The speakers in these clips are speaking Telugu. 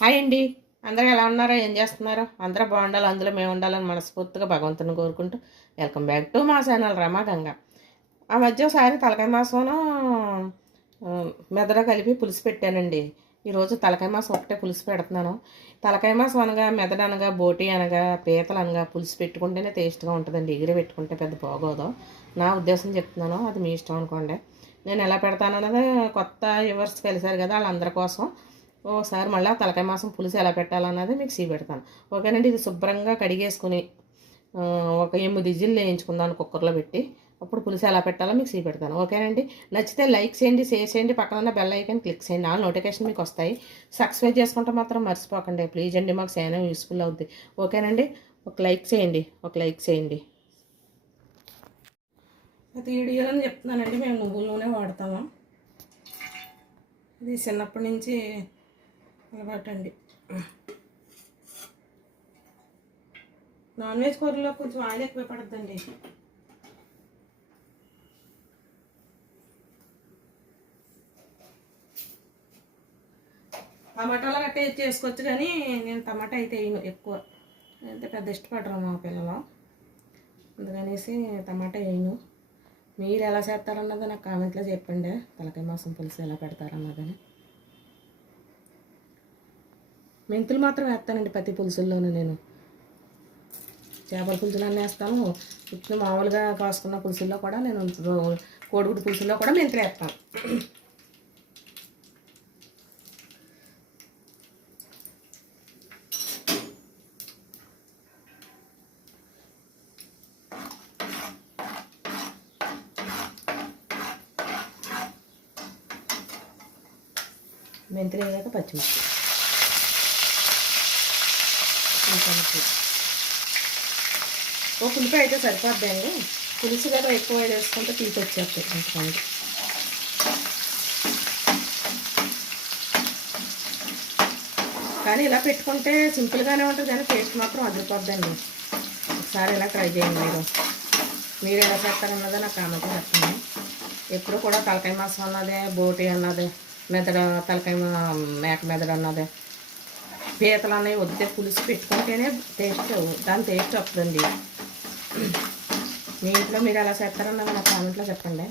హాయ్ అండి. అందరూ ఎలా ఉన్నారో ఏం చేస్తున్నారో? అందరూ బాగుండాలి అందులో మేము ఉండాలని మనస్ఫూర్తిగా భగవంతుని కోరుకుంటూ వెల్కమ్ బ్యాక్ టు మా ఛానల్ రమా ఆ మధ్య ఒకసారి తలకాయ మాసం మెదడ కలిపి పులుసు పెట్టానండి. ఈరోజు తలకాయ మాసం ఒకటే పులుసు పెడుతున్నాను. తలకాయ మాసం అనగా మెదడు అనగా బోటి అనగా పీతలు అనగా పులుసు పెట్టుకుంటేనే టేస్ట్గా ఉంటుందండి. ఎగిరి పెట్టుకుంటే పెద్ద బాగోదు. నా ఉద్దేశం చెప్తున్నాను అది మీ ఇష్టం అనుకోండి. నేను ఎలా పెడతాను అన్నది కొత్త యూవర్స్ కలిశారు కదా వాళ్ళందరి కోసం. ఓసారి మళ్ళీ తలకాయ మాసం పులుసు ఎలా పెట్టాలన్నది మీకు సీ పెడతాను. ఓకేనండి ఇది శుభ్రంగా కడిగేసుకుని ఒక ఎనిమిది ఇజిల్లు వేయించుకుందాను కుక్కర్లో పెట్టి. అప్పుడు పులుసు ఎలా పెట్టాలో మీకు సీ పెడతాను. ఓకేనండి నచ్చితే లైక్ చేయండి షేర్ చేయండి పక్కన ఉన్న బెల్ ఐకన్ క్లిక్ చేయండి. ఆ నోటిఫికేషన్ మీకు వస్తాయి. సబ్స్క్రైబ్ చేసుకుంటే మాత్రం మర్చిపోకండి. ప్లీజ్ అండి మాకు చాలా యూస్ఫుల్ అవుద్ది. ఓకేనండి ఒక లైక్ చేయండి ఒక లైక్ చేయండి. ప్రతి వీడియోలో చెప్తున్నానండి మేము నువ్వుల నూనె వాడతాము? ఇది చిన్నప్పటి నుంచి అలవాటు అండి నాన్ వెజ్ కూరలో కొంచెం ఆయిల్ ఎక్కువ పడుతుందండి టమాటాలు గట్టే చేసుకోవచ్చు కానీ నేను టమాటా అయితే వేయను ఎక్కువ. అయితే పెద్ద ఇష్టపడరు మా పిల్లలు. అందుకనేసి టమాటా వేయను. మీరు ఎలా చేస్తారన్నది నాకు కామెంట్లో చెప్పండి. తలకాయ మాసం పులుసు ఎలా పెడతారన్నదని. మెంతులు మాత్రం వేస్తానండి ప్రతి పులుసుల్లోనూ నేను. చేపల పులుసులు అన్నీ వేస్తాను. ఇప్పుడు మామూలుగా కాసుకున్న పులుసుల్లో కూడా నేను కోడిగుడ్డు పులుసుల్లో కూడా మెంతులు వేస్తాను. మెంతులు వేయక పచ్చిమిర్చి. ఇంకా ఓ పులిపాయ అయితే సరిపోద్దండి పులుసు కదా ఎక్కువ వేసుకుంటే తీసి వచ్చేస్తాయి కానీ ఇలా పెట్టుకుంటే సింపుల్గానే ఉంటుంది కానీ టేస్ట్ మాత్రం అదిరిపోద్దండి. ఒకసారి ఇలా ట్రై చేయండి మీరు. మీరు ఎలా చేస్తారన్నదో నాకు కామెంట్ చెప్తాను ఎప్పుడు కూడా తలకాయ మాసం అన్నదే బోటి అన్నదే మెదడు తలకాయ మా- మేక మెదడు అన్నదే. పీతలు అనేవి వద్దే పులుసు పెట్టుకుంటేనే టేస్ట్ దాని టేస్ట్ వస్తుందండి. మీ ఇంట్లో మీరు ఎలా చేస్తారన్నది నా కామెంట్లో చెప్పండి.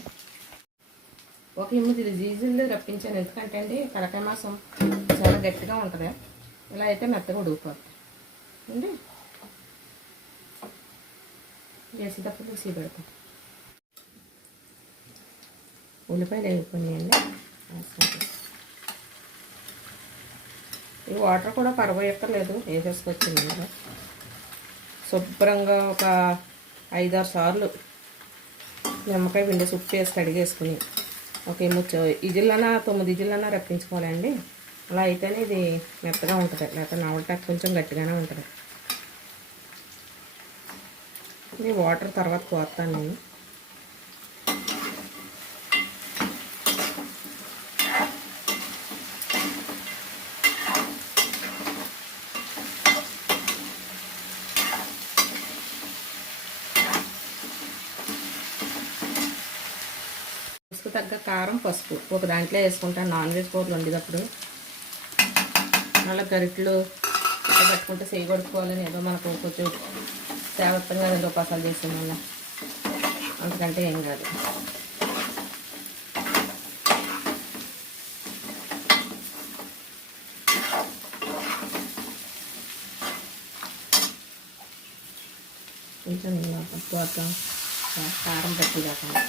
ఒక ఎనిమిది జీజులు రప్పించాను. ఎందుకంటే అండి తలకాయ మాసం చాలా గట్టిగా ఉంటుంది. ఇలా అయితే మెత్తగా ఉడికిపోతుంది అండి? వేసేటప్పుడు సీ పెడతాం. ఉల్లిపాయలు వేసుకున్నాయండి ఈ వాటర్ కూడా పరవేయక్కర్లేదు వేసేసుకొచ్చింది ఇందులో. శుభ్రంగా ఒక ఐదారు సార్లు నిమ్మకాయ పిండి సుప్పు చేసి కడిగేసుకుని ఒక ముచ్చ ఇజిల్లనా తొమ్మిది ఇజిల్లనా రప్పించుకోవాలండి. అలా అయితేనే ఇది మెత్తగా ఉంటుంది. లేకపోతే నవ్వటానికి కొంచెం గట్టిగానే ఉంటుంది. ఇది వాటర్ తర్వాత కోస్తాను నేను. తగ్గ కారం పసుపు. ఒక దాంట్లో వేసుకుంటాను నాన్ వెజ్ కూరలు వండేటప్పుడు మళ్ళీ గరిట్లు ఇట్లా పెట్టుకుంటే చేయి కొడుకోవాలని ఏదో మనకు కొంచెం సేవత్తంగా రెండు పసాలు చేసిన వల్ల అంతకంటే ఏం కాదు. కొంచెం పోతాం కారం పట్టి కాకుండా.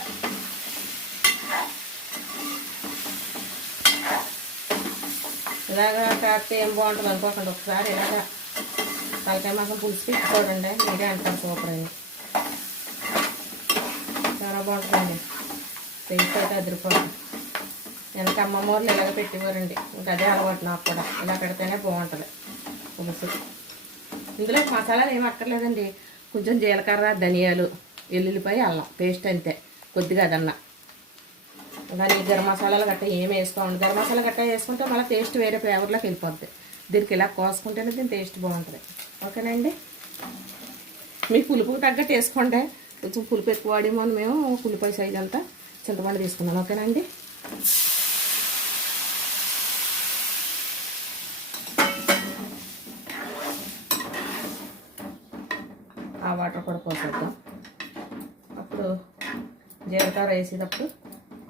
ఇలాగా కాస్తే ఏం బాగుంటుంది అనుకోకండి. ఒకసారి ఇలాగా తలకాయ మాసం పులుసు పెట్టి చూడండి మీరే అంటారు సూపర్ అని. చాలా బాగుంటుందండి టేస్ట్ అయితే అదిరిపోతుంది వెనక అమ్మమ్మ వాళ్ళు ఇలాగ పెట్టేవారండి. ఇంకా అదే అలవాటు నాకు కూడా. ఇలా పెడితేనే బాగుంటుంది పులుసు. ఇందులో మసాలాలు ఏమి అక్కర్లేదండి. కొంచెం జీలకర్ర ధనియాలు వెల్లుల్లిపాయ అల్లం. పేస్ట్ అంతే. కొద్దిగా అదన్నా. కానీ గరం మసాలాలు గట్ట ఏం వేసుకోండి గరం మసాలా గట్ట వేసుకుంటే మళ్ళీ టేస్ట్ వేరే ఫ్లేవర్లోకి వెళ్ళిపోద్ది. దీనికి ఇలా కోసుకుంటేనే దీని టేస్ట్ బాగుంటుంది. ఓకేనండి మీ పులుపుకు తగ్గట్టు వేసుకోండి. కొంచెం పులుపు ఎక్కువ వాడేమో మేము పులిపాయ సైజ్ అంతా చింతపండు తీసుకున్నాను ఓకేనండి ఆ వాటర్ కూడా పోసేద్దాం. అప్పుడు జీలకర్ర వేసేటప్పుడు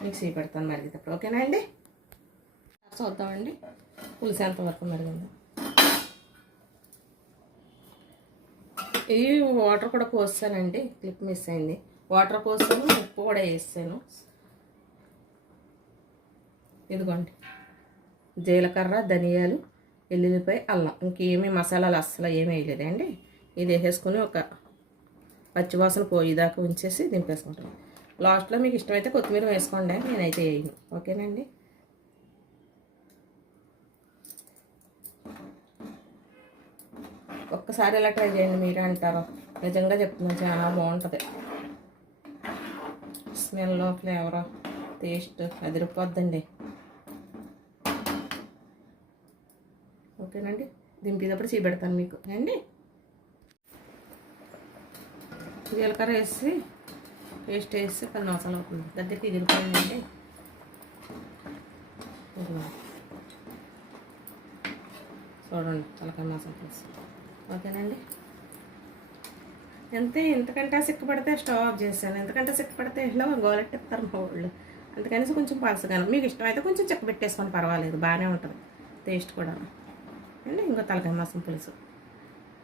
మిక్సీ పెడతాను మరిగేటప్పుడు. ఓకేనా అండి? చూద్దామండి పులుసు ఎంతవరకు మరిగింది? ఇది వాటర్ కూడా పోస్తానండి. క్లిప్ మిస్ అయింది. వాటర్ పోస్తాను ఉప్పు కూడా వేస్తాను. ఇదిగోండి. జీలకర్ర ధనియాలు ఎల్లుల్లిపాయ అల్లం. ఇంకేమీ మసాలాలు అస్సలు ఏమీ వేయలేదండి. ఇది వేసేసుకుని ఒక పచ్చివాసన పోయేదాకా ఉంచేసి దింపేసుకుంటాం లాస్ట్లో మీకు ఇష్టమైతే కొత్తిమీర వేసుకోండి నేనైతే వేయను. ఓకేనండి? ఒక్కసారి ఇలా ట్రై చేయండి మీరే అంటారు. నిజంగా చెప్తున్నాను చాలా బాగుంటుంది. స్మెల్ ఫ్లేవర్ టేస్ట్ అదిరిపోద్దండి. ఓకేనండి? దింపేటప్పుడు చీపెడతాను మీకు. అండి జీలకర్ర వేసి పేస్ట్ వేసి పది నిమిషాలు అవుతుంది దగ్గరికి ఎగిరిపోయిందండి చూడండి తలకాయ మసాలా పులుసు. ఓకేనండి? అంతే ఎంతకంటే సిక్కుపడితే స్టవ్ ఆఫ్ చేశాను ఎందుకంటే సిక్కుపడితే ఇలా గోలెట్టిస్తారు మా వాళ్ళు. అందుకనేసి కొంచెం పలసగాను. మీకు ఇష్టమైతే కొంచెం చెక్క పెట్టేసుకొని పర్వాలేదు. బాగానే ఉంటుంది. టేస్ట్ కూడా. అండి ఇంకో తలకాయ మాసం పులుసు.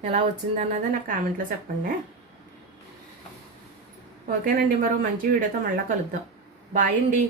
ఎలా వచ్చింది అన్నది నాకు కామెంట్లో చెప్పండి. ఓకేనండి మరో మంచి వీడియోతో మళ్ళీ కలుద్దాం. బాయ్ అండి.